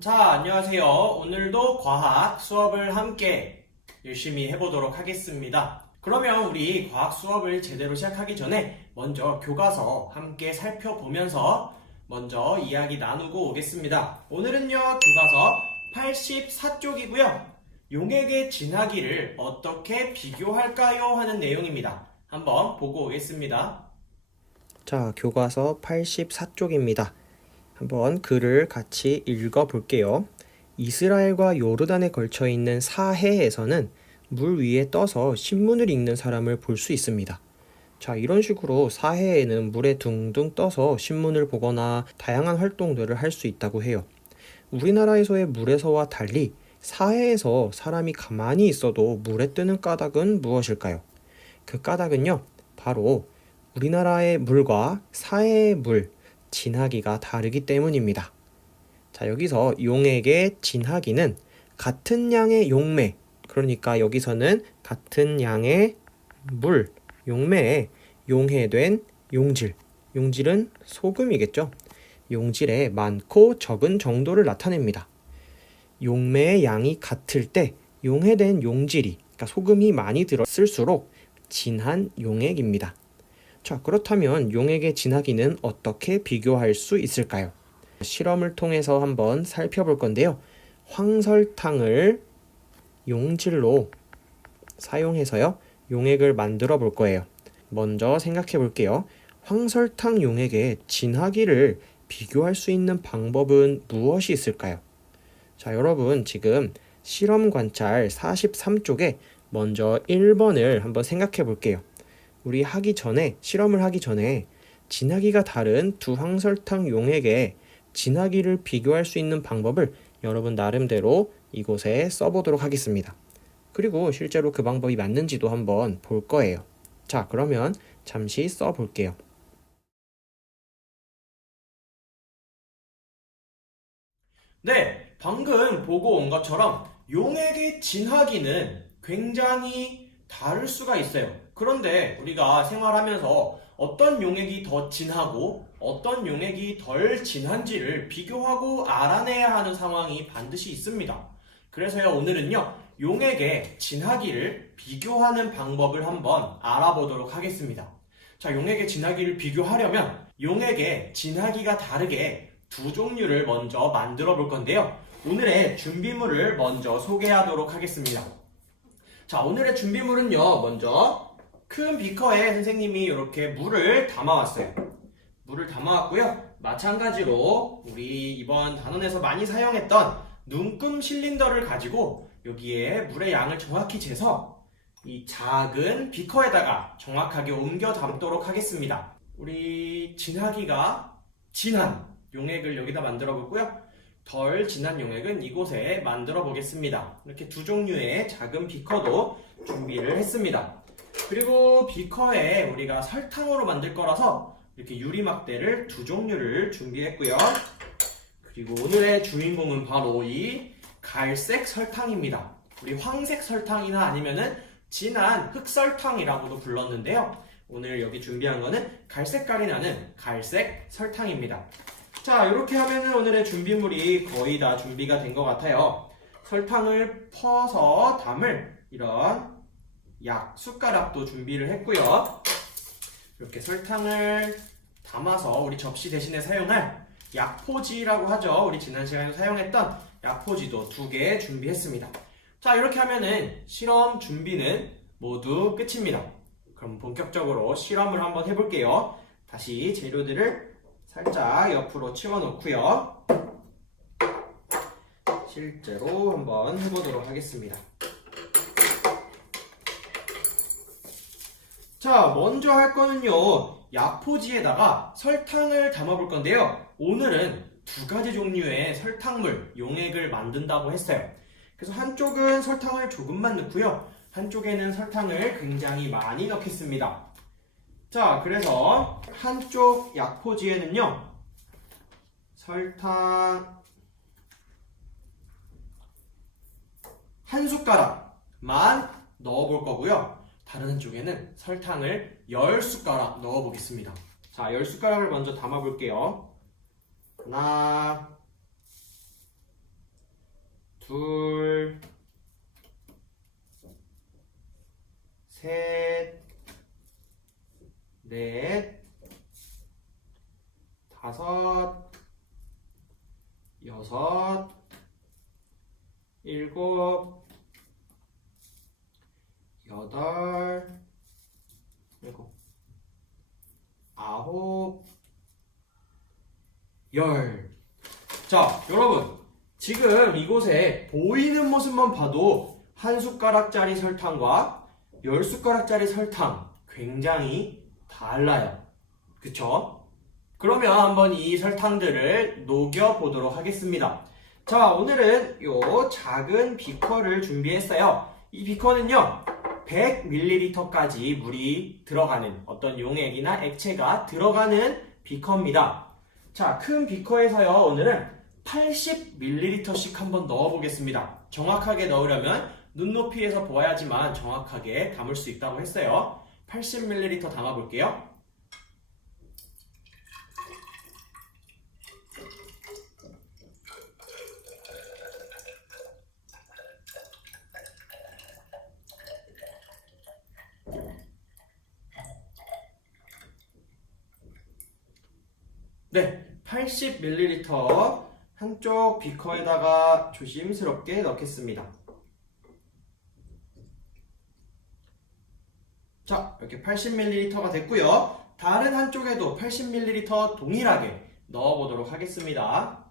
자, 안녕하세요. 오늘도 과학 수업을 함께 열심히 해보도록 하겠습니다. 그러면 우리 과학 수업을 제대로 시작하기 전에 먼저 교과서 함께 살펴보면서 먼저 이야기 나누고 오겠습니다. 오늘은요, 교과서 84쪽이고요. 용액의 진하기를 어떻게 비교할까요? 하는 내용입니다. 한번 보고 오겠습니다. 자, 교과서 84쪽입니다. 한번 글을 같이 읽어볼게요. 이스라엘과 요르단에 걸쳐 있는 사해에서는 물 위에 떠서 신문을 읽는 사람을 볼 수 있습니다. 자, 이런 식으로 사해에는 물에 둥둥 떠서 신문을 보거나 다양한 활동들을 할 수 있다고 해요. 우리나라에서의 물에서와 달리 사해에서 사람이 가만히 있어도 물에 뜨는 까닭은 무엇일까요? 그 까닭은요, 바로 우리나라의 물과 사해의 물, 진하기가 다르기 때문입니다. 자, 여기서 용액의 진하기는 같은 양의 용매, 그러니까 여기서는 같은 양의 물, 용매에 용해된 용질, 용질은 소금이겠죠. 용질의 많고 적은 정도를 나타냅니다. 용매의 양이 같을 때 용해된 용질이, 그러니까 소금이 많이 들었을수록 진한 용액입니다. 자, 그렇다면 용액의 진하기는 어떻게 비교할 수 있을까요? 실험을 통해서 한번 살펴볼 건데요. 황설탕을 용질로 사용해서요, 용액을 만들어 볼 거예요. 먼저 생각해 볼게요. 황설탕 용액의 진하기를 비교할 수 있는 방법은 무엇이 있을까요? 자, 여러분 지금 실험 관찰 43쪽에 먼저 1번을 한번 생각해 볼게요. 우리 실험을 하기 전에 진하기가 다른 두 황설탕 용액의 진하기를 비교할 수 있는 방법을 여러분 나름대로 이곳에 써보도록 하겠습니다. 그리고 실제로 그 방법이 맞는지도 한번 볼 거예요. 자, 그러면 잠시 써볼게요. 네, 방금 보고 온 것처럼 용액의 진하기는 굉장히 다를 수가 있어요. 그런데 우리가 생활하면서 어떤 용액이 더 진하고 어떤 용액이 덜 진한지를 비교하고 알아내야 하는 상황이 반드시 있습니다. 그래서요, 오늘은요, 용액의 진하기를 비교하는 방법을 한번 알아보도록 하겠습니다. 자, 용액의 진하기를 비교하려면 용액의 진하기가 다르게 두 종류를 먼저 만들어 볼 건데요. 오늘의 준비물을 먼저 소개하도록 하겠습니다. 자, 오늘의 준비물은요, 먼저 큰 비커에 선생님이 이렇게 물을 담아왔어요. 물을 담아왔고요. 마찬가지로 우리 이번 단원에서 많이 사용했던 눈금 실린더를 가지고 여기에 물의 양을 정확히 재서 이 작은 비커에다가 정확하게 옮겨 담도록 하겠습니다. 우리 진하기가 진한 용액을 여기다 만들어 보고요. 덜 진한 용액은 이곳에 만들어 보겠습니다. 이렇게 두 종류의 작은 비커도 준비를 했습니다. 그리고 비커에 우리가 설탕으로 만들 거라서 이렇게 유리막대를 두 종류를 준비했고요. 그리고 오늘의 주인공은 바로 이 갈색 설탕입니다. 우리 황색 설탕이나 아니면은 진한 흑설탕이라고도 불렀는데요. 오늘 여기 준비한 거는 갈색깔이 나는 갈색 설탕입니다. 자, 이렇게 하면은 오늘의 준비물이 거의 다 준비가 된 것 같아요. 설탕을 퍼서 담을 이런 약 숟가락도 준비를 했고요. 이렇게 설탕을 담아서 우리 접시 대신에 사용할 약포지라고 하죠. 우리 지난 시간에 사용했던 약포지도 2개 준비했습니다. 자, 이렇게 하면은 실험 준비는 모두 끝입니다. 그럼 본격적으로 실험을 한번 해볼게요. 다시 재료들을 살짝 옆으로 치워놓고요. 실제로 한번 해보도록 하겠습니다. 자, 먼저 할 거는요, 약포지에다가 설탕을 담아볼 건데요. 오늘은 2가지 종류의 설탕물, 용액을 만든다고 했어요. 그래서 한쪽은 설탕을 조금만 넣고요. 한쪽에는 설탕을 굉장히 많이 넣겠습니다. 자, 그래서 한쪽 약포지에는요, 설탕 한 숟가락만 넣어볼 거고요. 다른 한쪽에는 설탕을 10숟가락 넣어 보겠습니다. 자, 10숟가락을 먼저 담아 볼게요. 하나, 둘, 셋, 넷, 다섯, 여섯, 일곱, 여덟, 일곱, 아홉, 열. 자, 여러분, 지금 이곳에 보이는 모습만 봐도 한 숟가락짜리 설탕과 10숟가락짜리 설탕 굉장히 달라요. 그쵸? 그러면 한번 이 설탕들을 녹여보도록 하겠습니다. 자, 오늘은 요 작은 비커를 준비했어요. 이 비커는요, 100ml까지 물이 들어가는 어떤 용액이나 액체가 들어가는 비커입니다. 자, 큰 비커에서요, 오늘은 80ml씩 한번 넣어보겠습니다. 정확하게 넣으려면 눈높이에서 보아야지만 정확하게 담을 수 있다고 했어요. 80ml 담아볼게요. 네, 80ml 한쪽 비커에다가 조심스럽게 넣겠습니다. 자, 이렇게 80ml가 됐고요. 다른 한쪽에도 80ml 동일하게 넣어보도록 하겠습니다.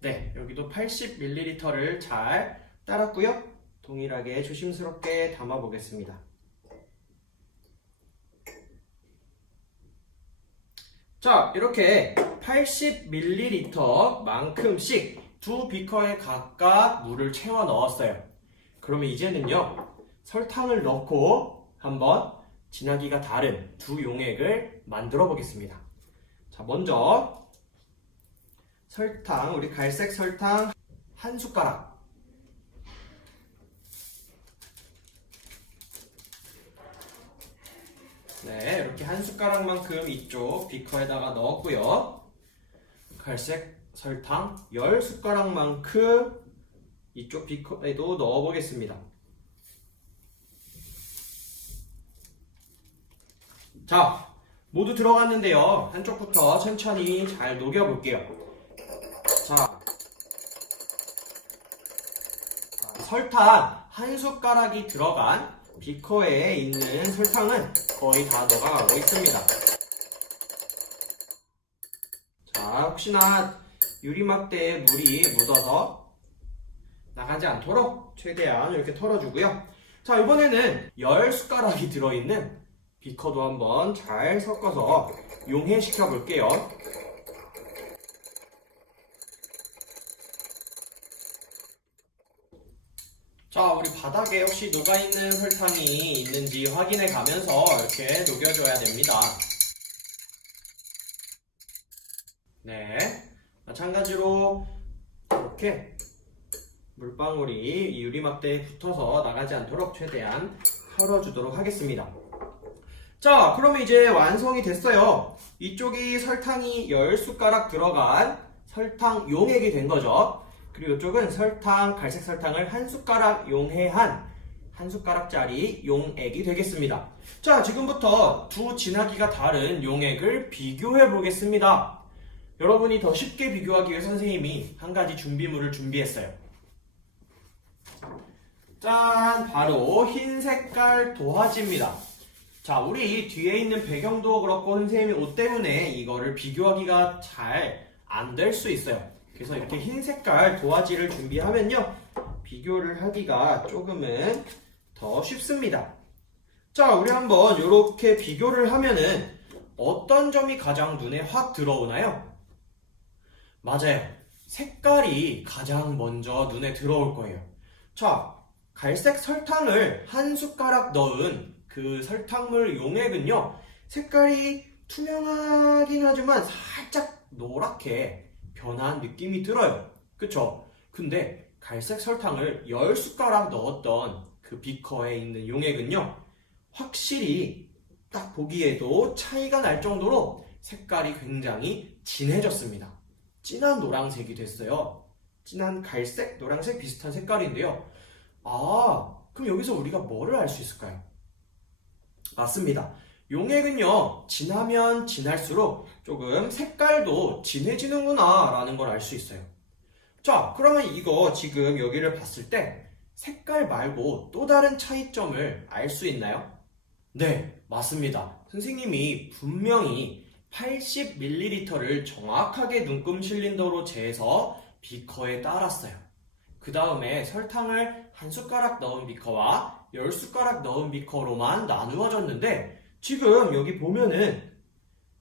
네, 여기도 80ml를 잘 따랐고요. 동일하게 조심스럽게 담아 보겠습니다. 자, 이렇게 80ml 만큼씩 두 비커에 각각 물을 채워 넣었어요. 그러면 이제는요, 설탕을 넣고 한번 진하기가 다른 두 용액을 만들어 보겠습니다. 자, 먼저 설탕, 우리 갈색 설탕 한 숟가락. 네, 이렇게 한 숟가락만큼 이쪽 비커에다가 넣었고요. 갈색 설탕 10숟가락만큼 이쪽 비커에도 넣어보겠습니다. 자, 모두 들어갔는데요. 한쪽부터 천천히 잘 녹여볼게요. 자, 설탕 한 숟가락이 들어간 비커에 있는 설탕은 거의 다 녹아가고 있습니다. 자, 혹시나 유리막대에 물이 묻어서 나가지 않도록 최대한 이렇게 털어주고요. 자, 이번에는 10숟가락이 들어있는 비커도 한번 잘 섞어서 용해시켜 볼게요. 자, 우리 바닥에 혹시 녹아있는 설탕이 있는지 확인해 가면서 이렇게 녹여줘야 됩니다. 네, 마찬가지로 이렇게 물방울이 이 유리막대에 붙어서 나가지 않도록 최대한 털어주도록 하겠습니다. 자, 그러면 이제 완성이 됐어요. 이쪽이 설탕이 10숟가락 들어간 설탕 용액이 된 거죠. 그리고 이쪽은 설탕, 갈색 설탕을 한 숟가락 용해한 한 숟가락짜리 용액이 되겠습니다. 자, 지금부터 두 진하기가 다른 용액을 비교해 보겠습니다. 여러분이 더 쉽게 비교하기 위해 선생님이 한 가지 준비물을 준비했어요. 짠! 바로 흰 색깔 도화지입니다. 자, 우리 뒤에 있는 배경도 그렇고 선생님이 옷 때문에 이거를 비교하기가 잘 안 될 수 있어요. 그래서 이렇게 흰 색깔 도화지를 준비하면요, 비교를 하기가 조금은 더 쉽습니다. 자, 우리 한번 이렇게 비교를 하면은 어떤 점이 가장 눈에 확 들어오나요? 맞아요. 색깔이 가장 먼저 눈에 들어올 거예요. 자, 갈색 설탕을 한 숟가락 넣은 그 설탕물 용액은요, 색깔이 투명하긴 하지만 살짝 노랗게 변한 느낌이 들어요. 그쵸? 근데 갈색 설탕을 10숟가락 넣었던 그 비커에 있는 용액은요, 확실히 딱 보기에도 차이가 날 정도로 색깔이 굉장히 진해졌습니다. 진한 노란색이 됐어요. 진한 갈색, 노란색 비슷한 색깔인데요. 아, 그럼 여기서 우리가 뭐를 알 수 있을까요? 맞습니다. 용액은요, 진하면 진할수록 조금 색깔도 진해지는구나 라는 걸 알 수 있어요. 자, 그러면 이거 지금 여기를 봤을 때 색깔 말고 또 다른 차이점을 알 수 있나요? 네, 맞습니다. 선생님이 분명히 80ml를 정확하게 눈금 실린더로 재서 비커에 따랐어요. 그 다음에 설탕을 한 숟가락 넣은 비커와 10숟가락 넣은 비커로만 나누어졌는데 지금 여기 보면은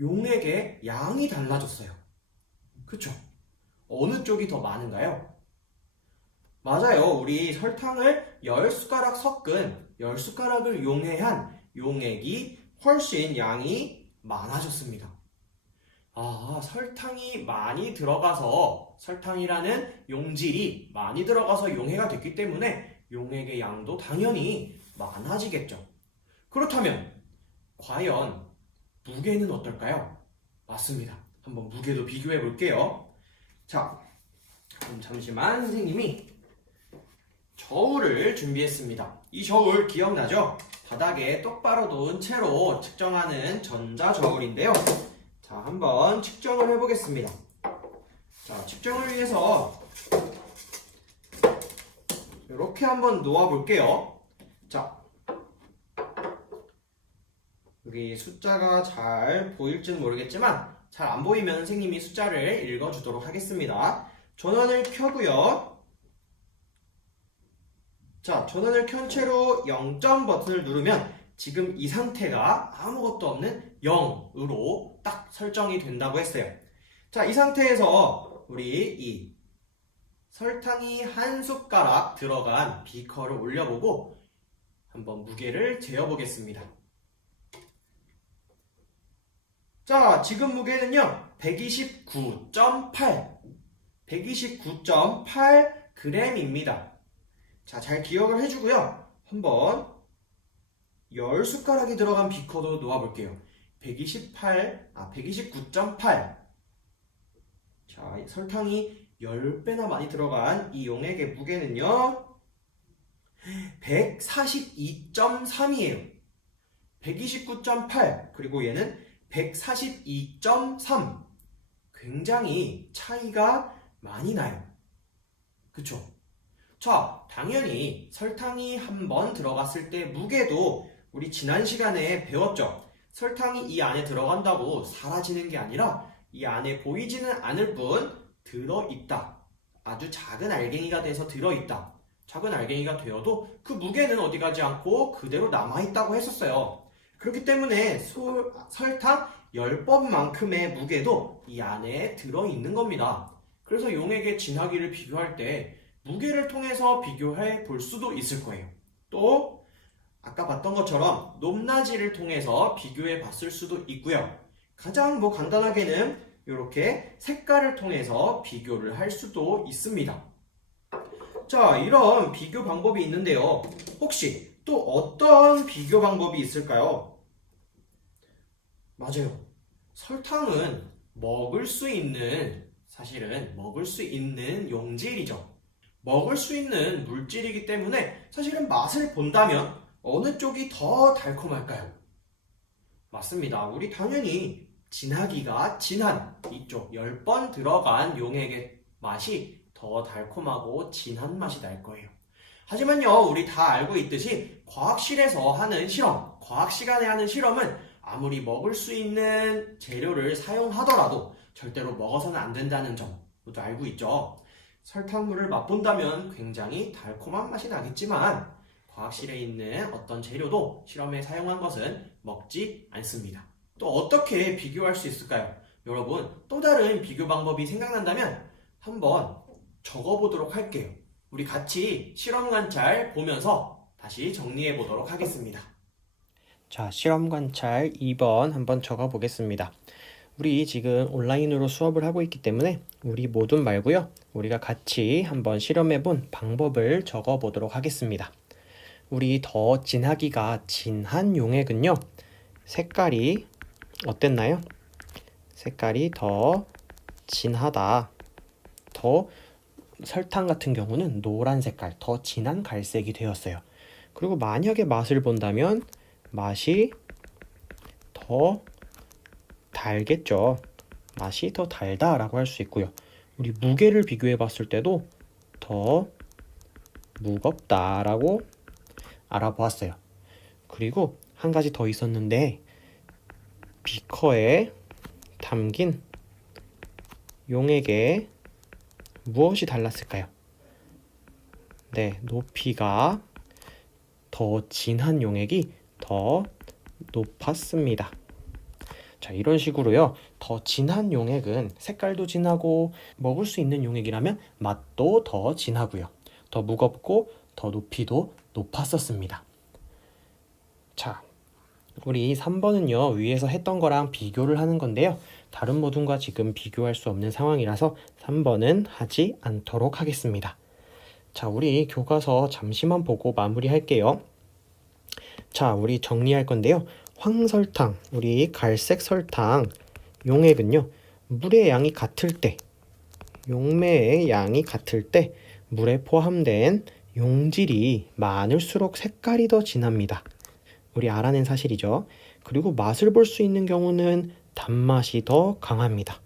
용액의 양이 달라졌어요. 그쵸? 어느 쪽이 더 많은가요? 맞아요. 우리 설탕을 10숟가락 섞은 10숟가락을 용해한 용액이 훨씬 양이 많아졌습니다. 아, 설탕이 많이 들어가서 설탕이라는 용질이 많이 들어가서 용해가 됐기 때문에 용액의 양도 당연히 많아지겠죠. 그렇다면 과연 무게는 어떨까요? 맞습니다. 한번 무게도 비교해 볼게요. 자, 그럼 잠시만 선생님이 저울을 준비했습니다. 이 저울 기억나죠? 바닥에 똑바로 놓은 채로 측정하는 전자저울인데요. 자, 한번 측정을 해보겠습니다. 자, 측정을 위해서 이렇게 한번 놓아볼게요. 자, 여기 숫자가 잘 보일지는 모르겠지만 잘 안 보이면 선생님이 숫자를 읽어주도록 하겠습니다. 전원을 켜고요. 자, 전원을 켠 채로 0점 버튼을 누르면 지금 이 상태가 아무것도 없는 0으로 딱 설정이 된다고 했어요. 자, 이 상태에서 우리 이 설탕이 한 숟가락 들어간 비커를 올려보고 한번 무게를 재어보겠습니다. 자, 지금 무게는요, 129.8g입니다. 자, 잘 기억을 해주고요. 한번 10숟가락이 들어간 비커도 놓아볼게요. 129.8. 자, 설탕이 10배나 많이 들어간 이 용액의 무게는요, 142.3이에요. 129.8, 그리고 얘는 142.3. 굉장히 차이가 많이 나요. 그쵸? 자, 당연히 설탕이 한번 들어갔을 때 무게도 우리 지난 시간에 배웠죠? 설탕이 이 안에 들어간다고 사라지는 게 아니라 이 안에 보이지는 않을 뿐 들어있다. 아주 작은 알갱이가 돼서 들어있다. 작은 알갱이가 되어도 그 무게는 어디 가지 않고 그대로 남아있다고 했었어요. 그렇기 때문에 설탕 10번만큼의 무게도 이 안에 들어있는 겁니다. 그래서 용액의 진하기를 비교할 때 무게를 통해서 비교해 볼 수도 있을 거예요. 또 아까 봤던 것처럼 높낮이를 통해서 비교해 봤을 수도 있고요. 가장 간단하게는 이렇게 색깔을 통해서 비교를 할 수도 있습니다. 자, 이런 비교 방법이 있는데요. 혹시 또 어떤 비교 방법이 있을까요? 맞아요. 설탕은 사실은 먹을 수 있는 용질이죠. 먹을 수 있는 물질이기 때문에 사실은 맛을 본다면 어느 쪽이 더 달콤할까요? 맞습니다. 우리 당연히 진하기가 진한 이쪽 10번 들어간 용액의 맛이 더 달콤하고 진한 맛이 날 거예요. 하지만요, 우리 다 알고 있듯이 과학실에서 하는 실험, 과학 시간에 하는 실험은 아무리 먹을 수 있는 재료를 사용하더라도 절대로 먹어서는 안 된다는 점 모두 알고 있죠. 설탕물을 맛본다면 굉장히 달콤한 맛이 나겠지만 과학실에 있는 어떤 재료도 실험에 사용한 것은 먹지 않습니다. 또 어떻게 비교할 수 있을까요? 여러분, 또 다른 비교 방법이 생각난다면 한번 적어보도록 할게요. 우리 같이 실험 관찰 보면서 다시 정리해 보도록 하겠습니다. 자, 실험 관찰 2번 한번 적어 보겠습니다. 우리 지금 온라인으로 수업을 하고 있기 때문에 우리 모둠 말고요. 우리가 같이 한번 실험해 본 방법을 적어 보도록 하겠습니다. 우리 더 진하기가 진한 용액은요. 색깔이 어땠나요? 색깔이 더 진하다. 더 설탕 같은 경우는 노란 색깔, 더 진한 갈색이 되었어요. 그리고 만약에 맛을 본다면 맛이 더 달겠죠. 맛이 더 달다라고 할 수 있고요. 우리 무게를 비교해 봤을 때도 더 무겁다라고 알아보았어요. 그리고 한 가지 더 있었는데 비커에 담긴 용액에 무엇이 달랐을까요? 네, 높이가 더 진한 용액이 더 높았습니다. 자, 이런 식으로요. 더 진한 용액은 색깔도 진하고 먹을 수 있는 용액이라면 맛도 더 진하고요. 더 무겁고 더 높이도 높았었습니다. 자, 우리 3번은요. 위에서 했던 거랑 비교를 하는 건데요. 다른 모둠과 지금 비교할 수 없는 상황이라서 3번은 하지 않도록 하겠습니다. 자, 우리 교과서 잠시만 보고 마무리할게요. 자, 우리 정리할 건데요. 황설탕, 우리 갈색 설탕 용액은요. 물의 양이 같을 때, 용매의 양이 같을 때 물에 포함된 용질이 많을수록 색깔이 더 진합니다. 우리 알아낸 사실이죠. 그리고 맛을 볼 수 있는 경우는 단맛이 더 강합니다.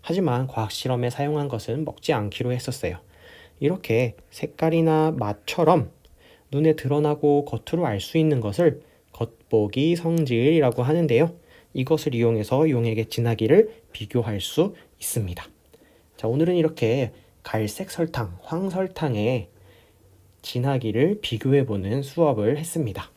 하지만 과학실험에 사용한 것은 먹지 않기로 했었어요. 이렇게 색깔이나 맛처럼 눈에 드러나고 겉으로 알 수 있는 것을 겉보기 성질이라고 하는데요. 이것을 이용해서 용액의 진하기를 비교할 수 있습니다. 자, 오늘은 이렇게 갈색 설탕, 황설탕의 진하기를 비교해보는 수업을 했습니다.